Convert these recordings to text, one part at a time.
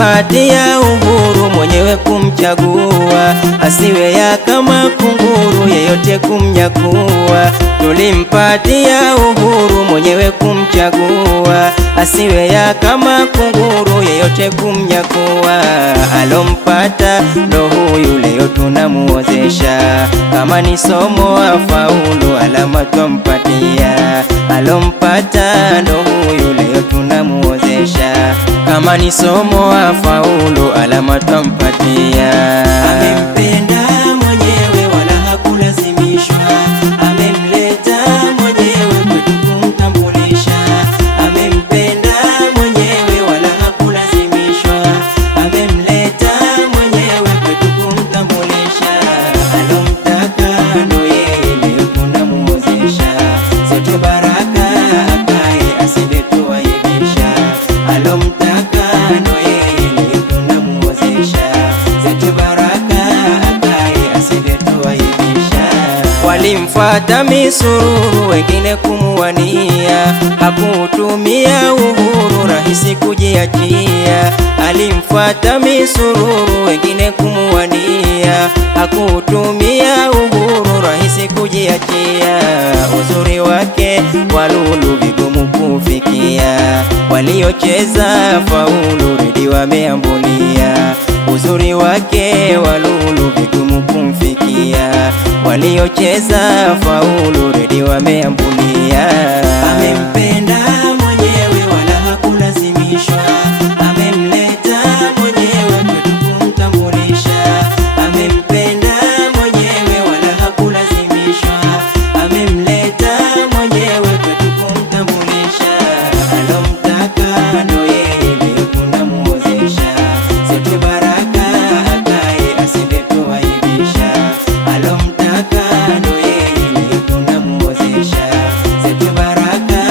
Tulimpatia uhuru mwenyewe kumchagua, asiwe ya kama kunguru yeyote kumnyakua. Tulimpatia uhuru mwenyewe kumchagua, asiwe ya kama kunguru yeyote kumnyakua. Alompata ndo huyu leo tunamuozesha, kama ni somo afaulu alama twampatia. Alompata ndo huyu leo tunamuozesha, kama ni somo afaulu alama twampatia. Amempenda mwenyewe wala hakulazimishwa, amemleta mwenyewe kwetu kumtambulisha. Amempenda mwenyewe wala hakulazimishwa, amemleta mwenyewe kwetu kumtambulisha. Alomtaka ndo yeye leo tunamuozesha, sote baraka akae asende tuwaibisha. Alomtaka ndo yeye leo tunamuozesha, sote baraka akae asende tuwaibisha. Walimfuata misururu wengine kumuwania, hakutumia uhuru rahisi kujiachia. Alimfuata misururu wengine kumuwania, hakutumia uhuru rahisi kujiachia. Uzuri wake walulu vigumu kufikia, waliocheza faulu redi wameambulia. Uzuri wake walulu vigumu kumfikia, waliocheza faulu redi wameambulia. Amempenda mwenyewe wala hakulazimishwa, amemleta mwenyewe kwetu kumtambulisha. Amempenda mwenyewe wala hakulazimishwa, amemleta mwenyewe kwetu kumtambulisha. Alomtaka ndo yeye leo tunamuozesha, sote baraka akae asende tuwaibisha. Alomtaka ndo yeye leo tunamuozesha, sote baraka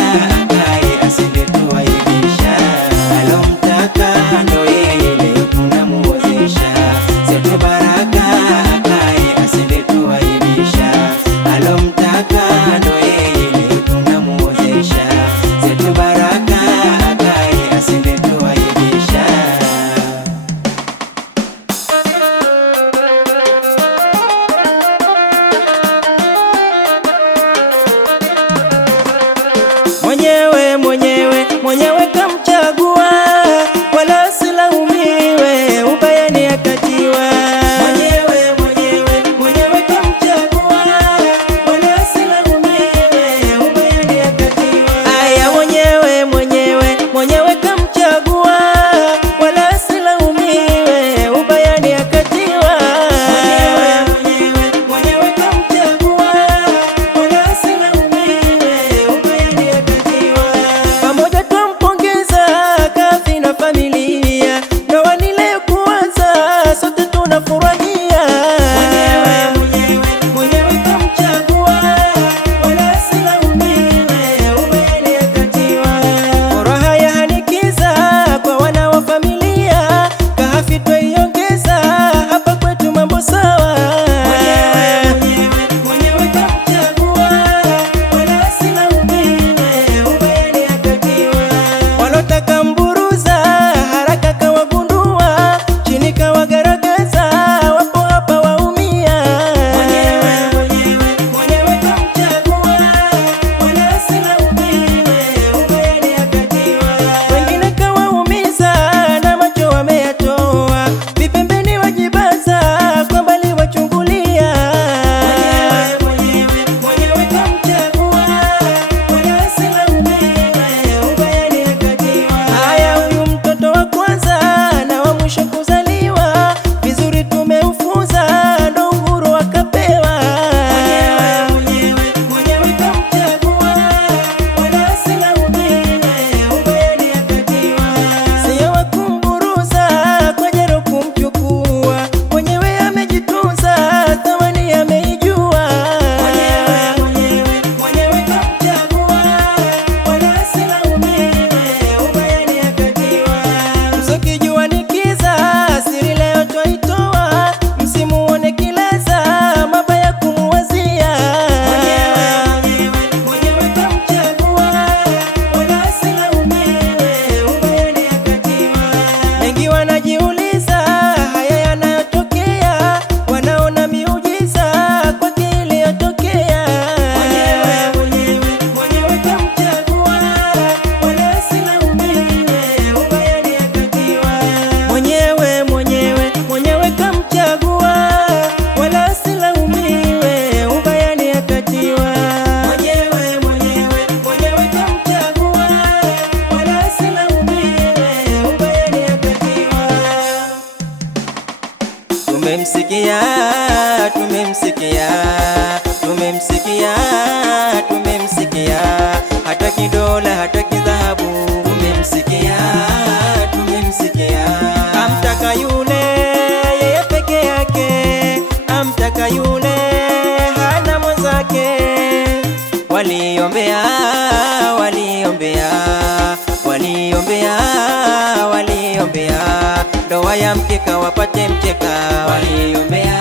ndoa ya mkeka wapate mkeka, waliombea,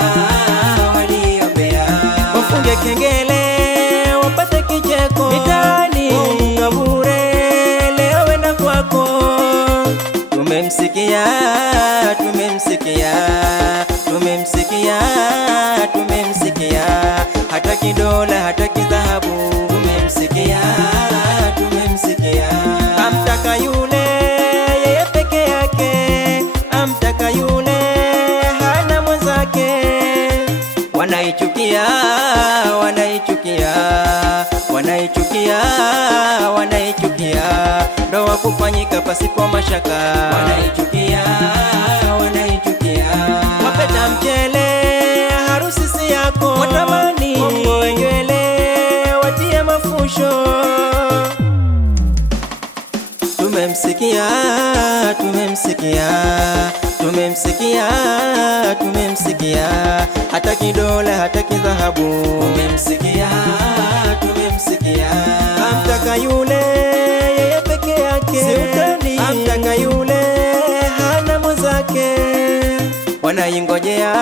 wafunge kengele wapate kicheko, mitaani waunga bure leo wenda kwako. Tumemsikia, hataki dola hataki dhahabu. Tumemsikia, amtaka yule yeye peke yake, amtaka yule hana mwenzake. Wanaichukia ndoa kufanyika pasipo mashaka. wanaichukia, Wapeta mchele harusi si yako, watamani wamngoe nywele watie mafusho. Tumemsikia, hataki dola hataki dhahabu. Tumemsikia, Amtaka yule yeye peke yake, si utani. amtaka yule hana mwenzake. Wanaingojea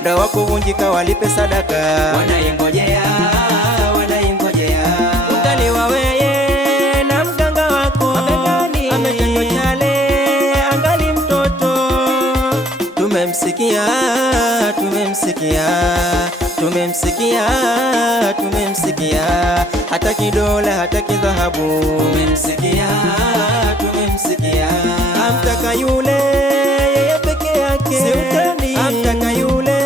ndoa kuvunjika walipe sadaka. Wanaingojea, Utaliwa weye na mganga wako mabegani, ametendo chale angali mtoto. Tumemsikia, hataki dola hataki dhahabu. tumemsikia, Amtaka yule yeye peke yake, si utani. amtaka yule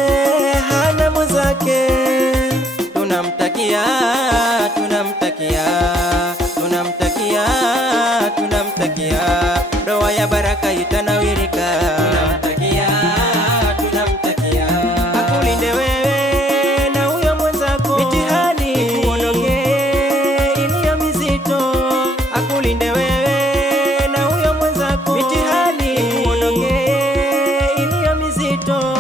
hana mwenzake. Tunamtakia ndoa ya baraka itanawirika. Akulinde wewe na huyo mwenzako, mitihani ikuondokee iliyo mizito. Akulinde wewe na huyo mwenzako, mitihani ikuondokee iliyo mizito.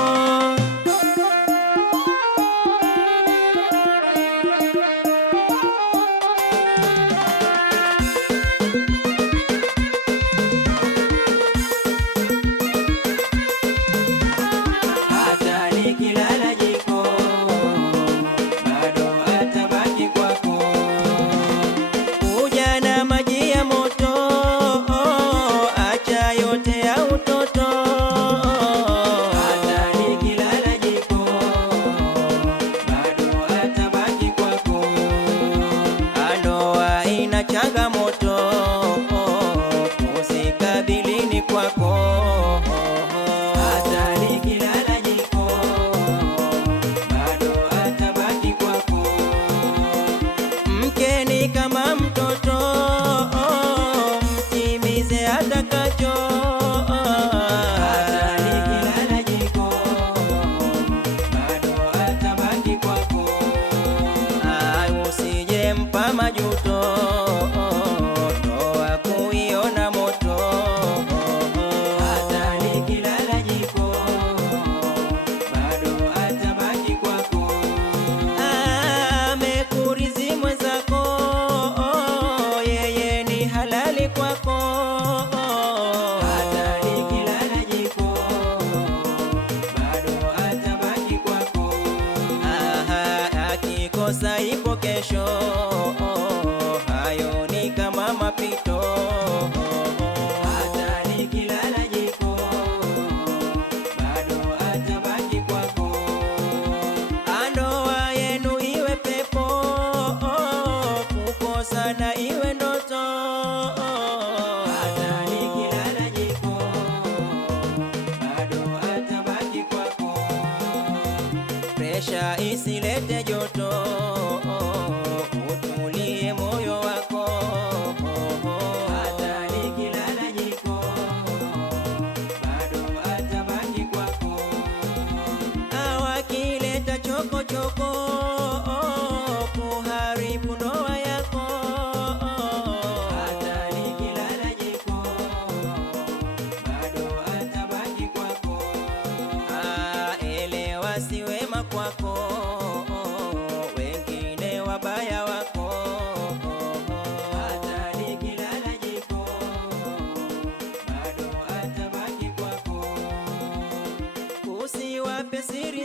hata nikilala jiko bado atabaki kwako. Kuja na maji ya moto, acha yote ya utoto. Hata nikilala jiko bado atabaki kwako. Ndoa ina changamoto, usikabilini kwako. Hata nikilala jiko bado atabaki kwako. Mke ni kama mtoto, mtimize atakacho. Hata nikilala jiko bado atabaki kwako. Usije mpa majuto, ndoa kuiona moto. Hata nikilala jiko bado atabaki kwako. Amekurizi mwenzako, yeye ni halali kwako. Hata nikilala jiko bado atabaki kwako. Akikosa ipo kesho, hayo ni kama mapito. Hata nikilala jiko bado atabaki kwako. Ndoa yenu iwe pepo, kukosa na iwe ndoto. Hata nikilala jiko bado atabaki kwako. Presha isilete joto, utulie moyo wako. nipe siri